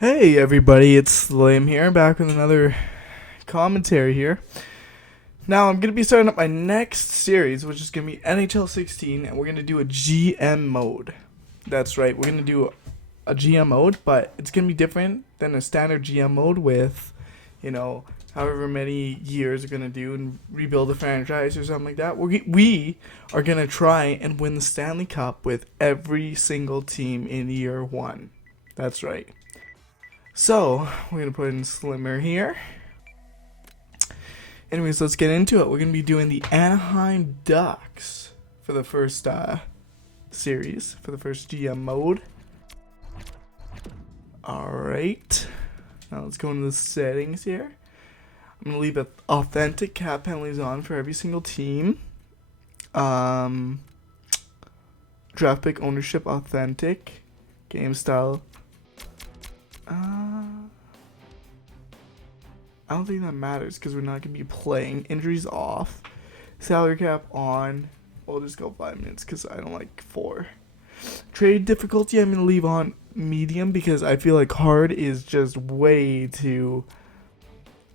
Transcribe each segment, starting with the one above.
Hey everybody, it's Slim here, back with another commentary here. Now I'm going to be starting up my next series, which is going to be NHL 16, and we're going to do a GM mode. That's right, we're going to do a GM mode, but it's going to be different than a standard GM mode with, however many years we're going to do and rebuild a franchise or something like that. We are going to try and win the Stanley Cup with every single team in year one. That's right. So, we're going to put in Slimmer here. Anyways, let's get into it. We're going to be doing the Anaheim Ducks for the first series, for the first GM mode. Alright. Now let's go into the settings here. I'm going to leave authentic cap penalties on for every single team. Draft pick ownership authentic. Game style. I don't think that matters because we're not going to be playing. Injuries off. Salary cap on. We'll just go 5 minutes because I don't like 4. Trade difficulty I'm going to leave on medium because I feel like hard is just way too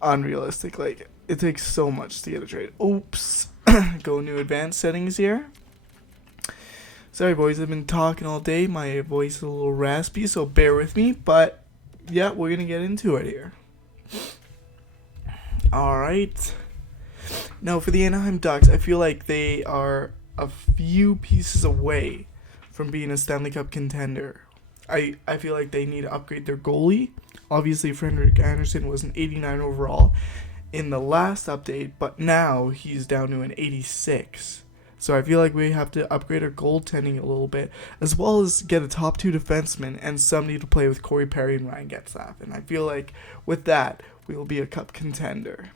unrealistic. Like, it takes so much to get a trade. Oops. Go into advanced settings here. Sorry, boys. I've been talking all day. My voice is a little raspy, so bear with me. But, yeah, we're going to get into it here. Alright. Now, for the Anaheim Ducks, I feel like they are a few pieces away from being a Stanley Cup contender. I feel like they need to upgrade their goalie. Obviously, Frederik Andersen was an 89 overall in the last update, but now he's down to an 86. So I feel like we have to upgrade our goaltending a little bit, as well as get a top 2 defenseman and somebody to play with Corey Perry and Ryan Getzlaf. And I feel like with that, we will be a cup contender.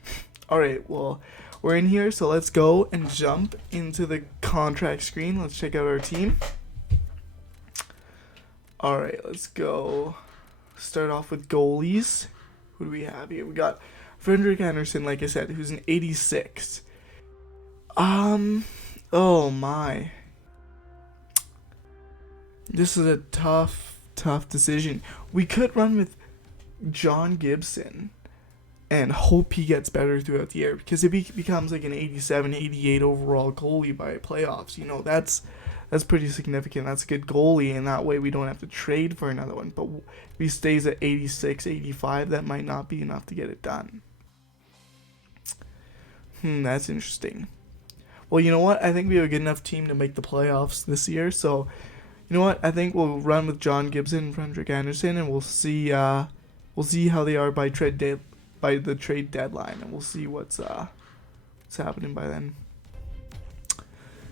Alright, well, we're in here, so let's go and jump into the contract screen. Let's check out our team. Alright, let's go. Start off with goalies. Who do we have here? We got Frederik Andersen, like I said, who's an 86. Oh my. This is a tough decision. We could run with John Gibson and hope he gets better throughout the year, because if he becomes like an 87, 88 overall goalie by playoffs, that's pretty significant. That's a good goalie, and that way we don't have to trade for another one. But if he stays at 86, 85, that might not be enough to get it done. That's interesting. Well, you know what? I think we have a good enough team to make the playoffs this year, so you know what? I think we'll run with John Gibson and Frederik Andersen, and we'll see how they are by the trade deadline, and we'll see what's happening by then.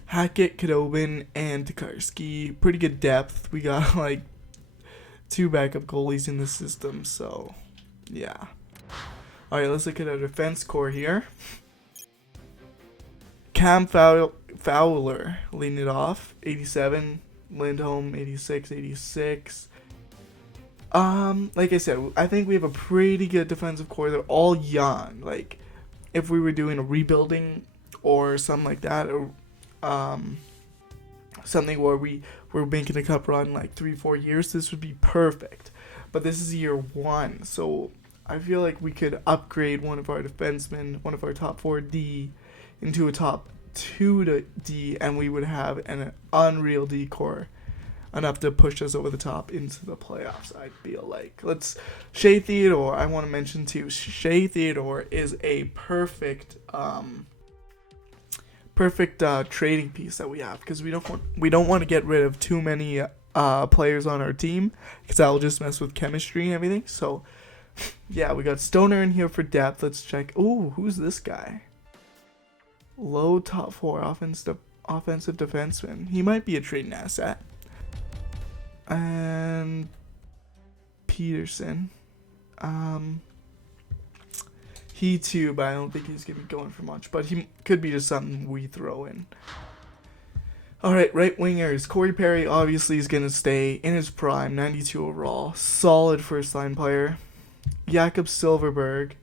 Hackett, Khudobin, and Tokarski. Pretty good depth. We got like 2 backup goalies in the system, so yeah. Alright, let's look at our defense core here. Cam Fowler leading it off, 87. Lindholm, 86, 86. Like I said, I think we have a pretty good defensive core. They're all young. Like, if we were doing a rebuilding or something like that, or something where we're making a cup run like 3-4 years, this would be perfect. But this is year 1, so I feel like we could upgrade one of our defensemen, one of our top 4 D, into a top 2 D, and we would have an unreal D core, enough to push us over the top into the playoffs, I feel like. Shea Theodore, I want to mention too. Shea Theodore is a perfect trading piece that we have, because we don't want to get rid of too many players on our team, because that will just mess with chemistry and everything. So yeah, we got Stoner in here for depth. Let's check. Ooh, who's this guy? Low top 4 offensive defenseman. He might be a trading asset. And Peterson. He too, but I don't think he's going to be going for much. But he could be just something we throw in. Alright, right wingers. Corey Perry obviously is going to stay in his prime, 92 overall. Solid first line player. Jakob Silverberg.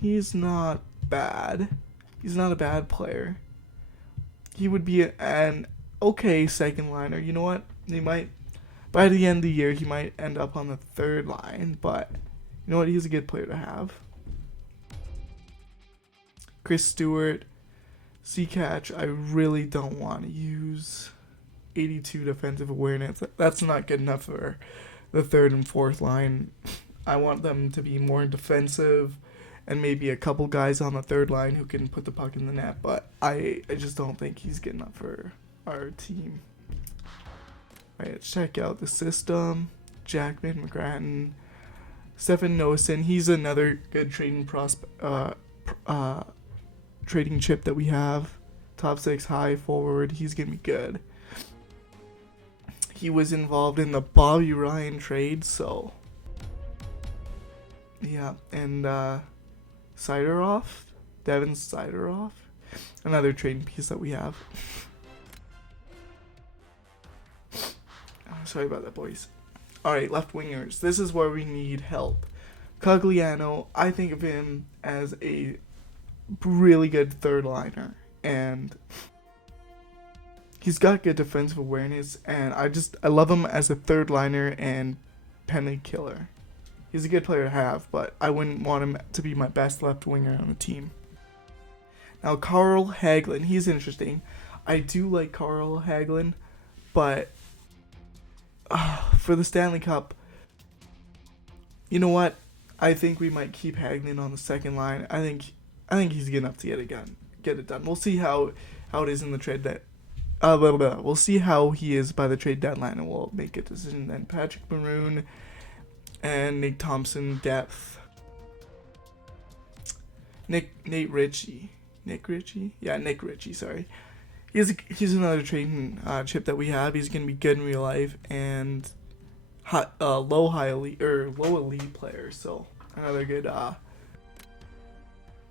He's not bad. He's not a bad player. He would be an okay second liner. You know what? They might by the end of the year, he might end up on the third line. But you know what? He's a good player to have. Chris Stewart, C-Catch, I really don't want to use 82 defensive awareness. That's not good enough for the third and fourth line. I want them to be more defensive and maybe a couple guys on the third line who can put the puck in the net, but I just don't think he's good enough for our team. Alright, let's check out the system. Jackman, McGrattan, Stefan Noesen, he's another good trading trading chip that we have. Top 6 high forward, he's gonna be good. He was involved in the Bobby Ryan trade, so yeah, and Sideroff, Devin Sideroff, another trading piece that we have. Sorry about that, boys. Alright, left wingers. This is where we need help. Cogliano, I think of him as a really good third liner, and he's got good defensive awareness, and I love him as a third liner and penalty killer. He's a good player to have, but I wouldn't want him to be my best left winger on the team. Now, Carl Hagelin, he's interesting. I do like Carl Hagelin, but for the Stanley Cup, you know what? I think we might keep Hagelin on the second line. I think he's good enough to get it done. We'll see how it is in the trade that. We'll see how he is by the trade deadline, and we'll make a decision then. Patrick Maroon and Nick Thompson depth. Nick Ritchie. Yeah, Nick Ritchie. Sorry, he's another trading chip that we have. He's gonna be good in real life and low elite player. So another good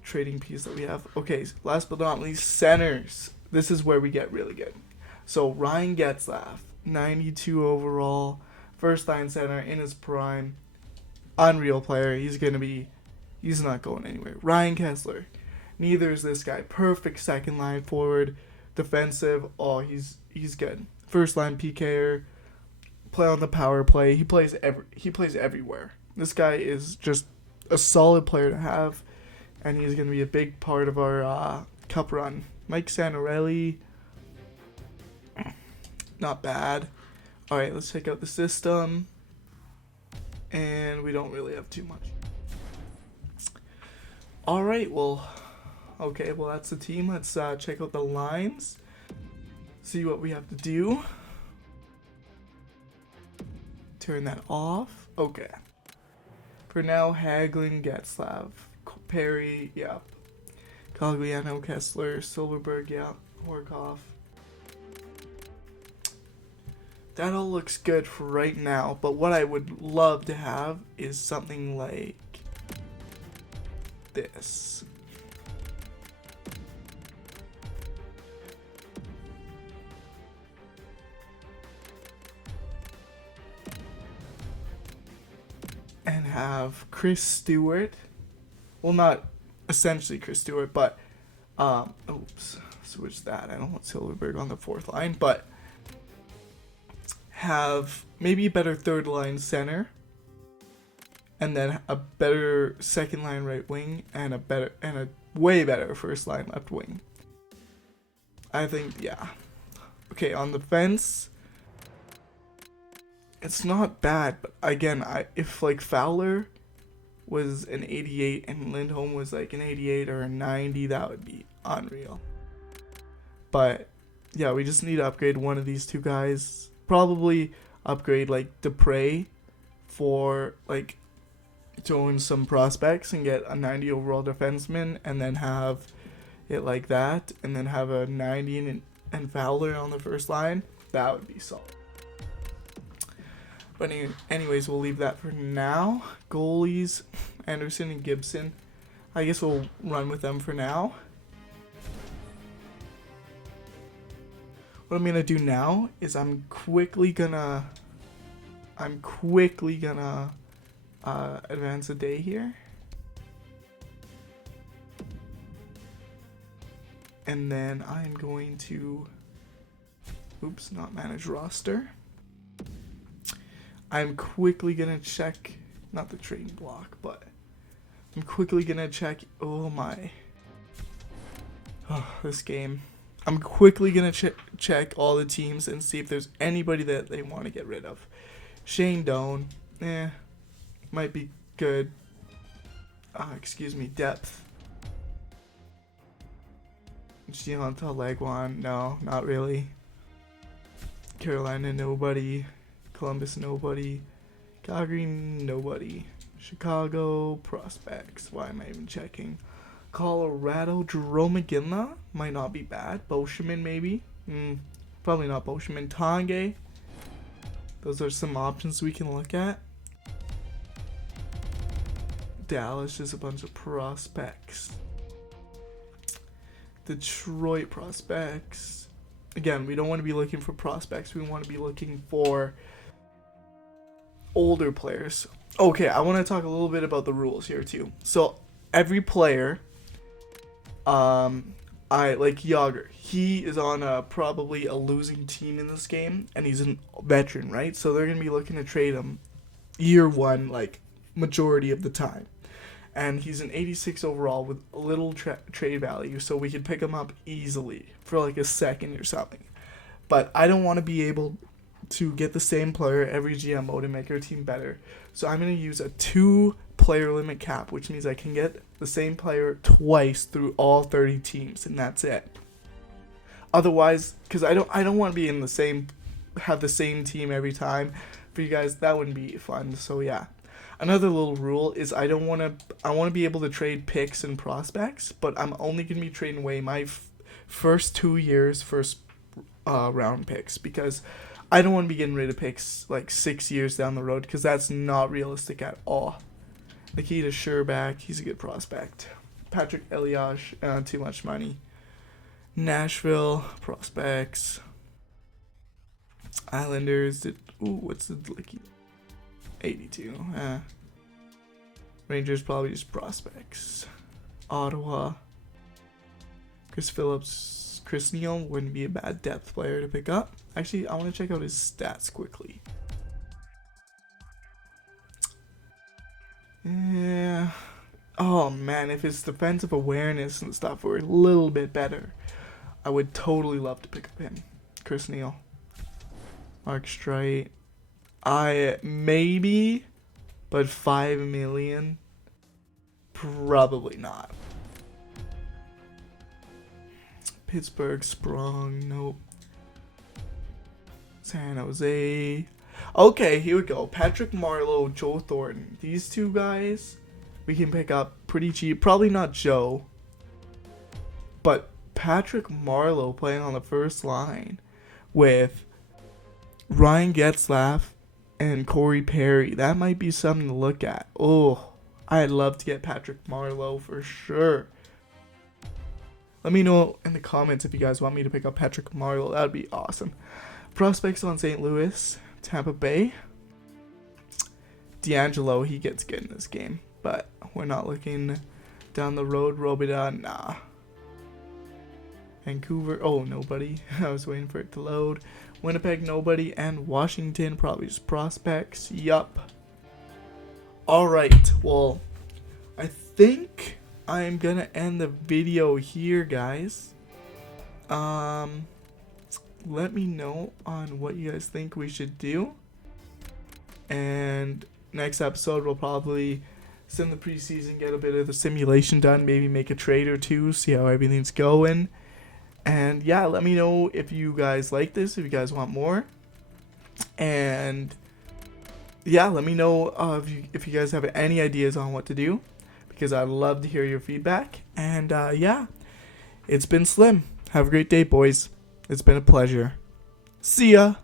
trading piece that we have. Okay, last but not least, centers. This is where we get really good. So Ryan Getzlaf, 92 overall, first line center in his prime, unreal player. He's not going anywhere. Ryan Kessler, neither is this guy. Perfect second line forward, defensive. Oh, he's good. First line PKer, play on the power play. He plays everywhere. This guy is just a solid player to have, and he's gonna be a big part of our cup run. Mike Santorelli, not bad. Alright, let's check out the system. And we don't really have too much. Alright, well, that's the team. Let's check out the lines. See what we have to do. Turn that off. Okay. For now, Hagelin, Getzlaf, Perry, yeah. Cogliano, Kessler, Silverberg, yeah, Horkoff. That all looks good for right now, but what I would love to have is something like this. And have Chris Stewart. Well, not essentially Chris Stewart, but switch that. I don't want Silverberg on the fourth line, but have maybe a better third line center, and then a better second line right wing, and a way better first line left wing. I think, yeah. Okay, on the fence, it's not bad, but again, if like Fowler was an 88 and Lindholm was like an 88 or a 90, that would be unreal. But yeah, we just need to upgrade one of these two guys. Probably upgrade like Dupre for like to own some prospects and get a 90 overall defenseman, and then have it like that, and then have a 90 and Fowler on the first line. That would be solid. But anyways, we'll leave that for now. Goalies, Anderson and Gibson. I guess we'll run with them for now. What I'm gonna do now is I'm quickly gonna advance a day here. And then I'm going to not manage roster. I'm quickly gonna check, not the trading block, but I'm quickly gonna check. Oh my, this game. I'm quickly gonna check all the teams and see if there's anybody that they want to get rid of. Shane Doan, might be good. Excuse me, depth. Gianta Legwan, no, not really. Carolina, nobody. Columbus, nobody. Calgary, nobody. Chicago, prospects. Why am I even checking? Colorado, Jerome McGinley might not be bad. Boschman, maybe. Probably not Boschman. Tange. Those are some options we can look at. Dallas, just a bunch of prospects. Detroit prospects. Again, we don't want to be looking for prospects. We want to be looking for older players. Okay, I want to talk a little bit about the rules here too. So every player, I like Yager. He is on probably a losing team in this game, and he's a veteran, right? So they're gonna be looking to trade him year one, like majority of the time. And he's an 86 overall with little trade value, so we could pick him up easily for like a second or something. But I don't want to be able to get the same player every GMO to make our team better. So I'm going to use a 2-player limit cap, which means I can get the same player twice through all 30 teams, and that's it. Otherwise, because I don't want to be have the same team every time for you guys. That wouldn't be fun. So yeah. Another little rule is I want to be able to trade picks and prospects, but I'm only going to be trading away my first 2 years first round picks, because I don't want to be getting rid of picks like 6 years down the road, because that's not realistic at all. Nikita Sherback, he's a good prospect. Patrick Elias, too much money. Nashville prospects. Islanders, what's the Licky? 82. Rangers, probably just prospects. Ottawa. Chris Phillips. Chris Neal wouldn't be a bad depth player to pick up. Actually, I want to check out his stats quickly. Yeah. Oh man, if his defensive awareness and stuff were a little bit better, I would totally love to pick up him. Chris Neal. Mark Streit. Maybe, but 5 million, probably not. Pittsburgh, Sprong, nope. San Jose. Okay, here we go. Patrick Marleau, Joe Thornton. These two guys we can pick up pretty cheap. Probably not Joe, but Patrick Marleau playing on the first line with Ryan Getzlaf and Corey Perry. That might be something to look at. Oh, I'd love to get Patrick Marleau for sure. Let me know in the comments if you guys want me to pick up Patrick Marleau. That would be awesome. Prospects on St. Louis, Tampa Bay. D'Angelo, he gets good in this game, but we're not looking down the road. Robida, nah. Vancouver, oh, nobody. I was waiting for it to load. Winnipeg, nobody. And Washington, probably just prospects. Yup. Alright, well, I think I'm gonna end the video here, guys. Let me know on what you guys think we should do. And next episode, we'll probably send the preseason, get a bit of the simulation done, maybe make a trade or two, see how everything's going. And yeah, let me know if you guys like this, if you guys want more. And yeah, let me know if you guys have any ideas on what to do, because I'd love to hear your feedback. And yeah, it's been Slim. Have a great day, boys. It's been a pleasure. See ya.